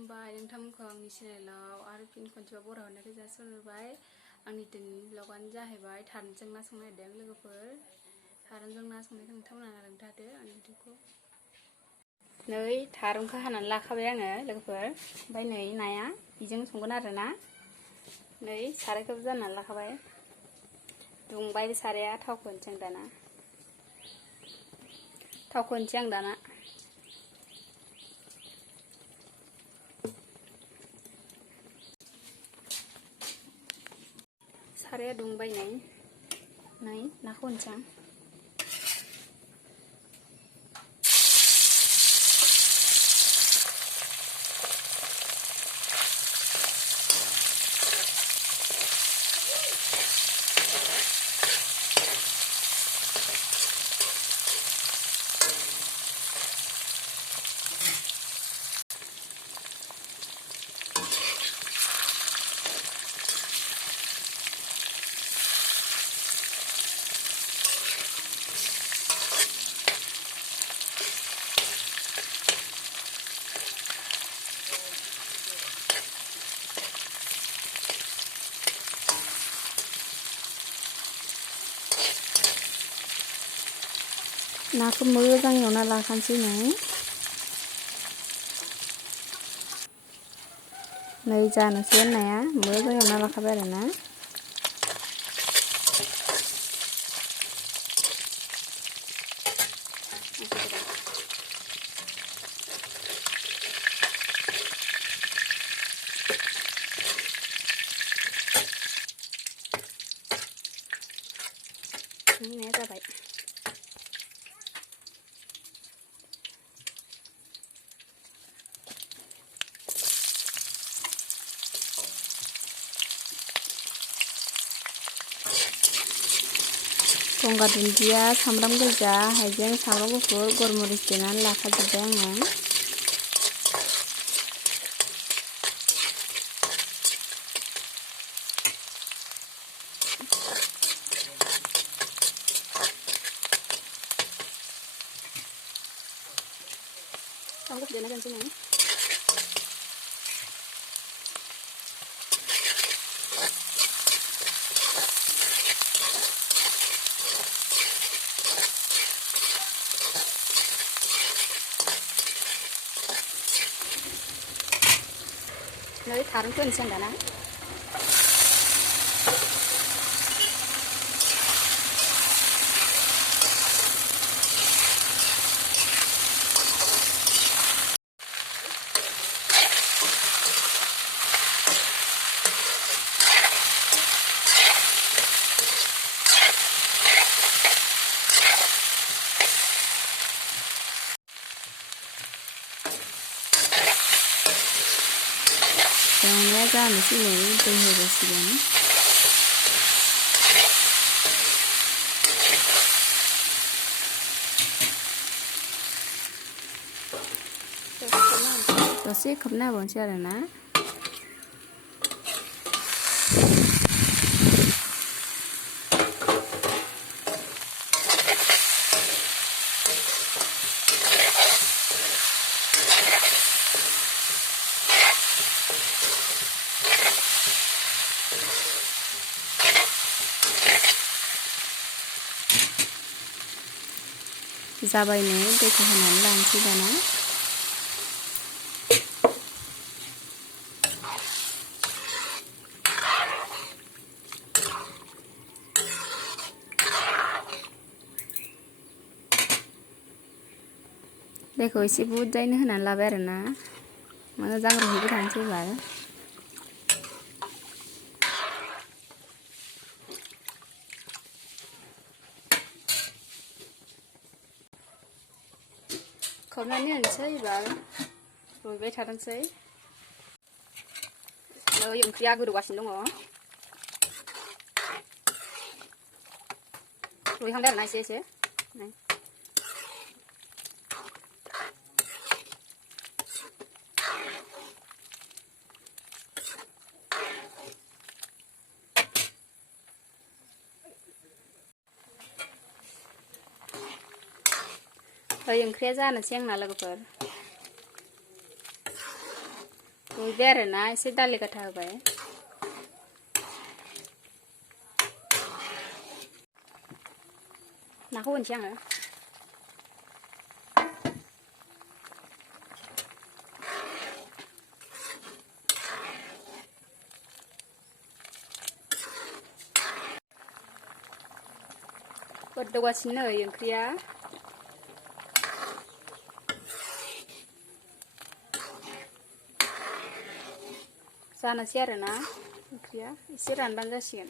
खुलुमबाय नोंथांमोनखौ आंनि चेनेलाव आरो फिन खनसेबाव बर' होननायखौ जासिहरबाय। आंनि दिनैनि ब्लगानो जाहैबाय थारुनजों ना संनो नागिरदों लोगोफोर। थारुनजों ना संनायखौ नोंथांमोना नायलांबाय थादो आंनि भिडिअखौ। नै थारुनखौ हानानै लाखाबाय आङो लोगोफोर। ओमफ्राय नै नाया बेजों संगोन आरो ना। नै सारायखौबो जाननानै लाखाबाय। दुंबाय साराया, थावखौ होनोसै आं दाना। थावखौ होनोसै आं दाना। साराया दुंबाय नै नाखौ होनोसै आं। नाखौ मोजां एवना लाखानोसै नै जानोसै नाया मोजां एवना लाखाबाय आरो ना। नाया जाबाय। गंगार दुन्दिया, सामब्राम गोजा, हाइजें, सामब्राम गुफुर, गरमरिस देनानै लाखाजोब्बाय आङो। सामब्राम गुफुर देना दोनसै नै। नै थारुनखौ होनोसै आं दाना। एवनाया जानोसै नै दै होजासिगोन। दसे खोबना होबावनोसै आरो ना। जाबाय नै दैखौ होनानै लानोसै दाना। दैखौ एसे बुरजायैनो होनानै लाबाय आरो ना। मोजां रुहैबाय थानोसै एबार। खोबनानै होनोसै एबार रुइबाय थाथोंसै। नै ओंख्रिया गोदौगासिनो दङ। रुइहांबाय आरो ना एसे। ओंख्रिया जानोसै आंना लोगोफोर। रुइबाय आरोना एसे दालि गथा होबाय नाखौ होनोसै आङो गोदौगासिनो नै ओंख्रिया जानोसै आरोना ओंख्रिया एसे रानबानो जासिगोन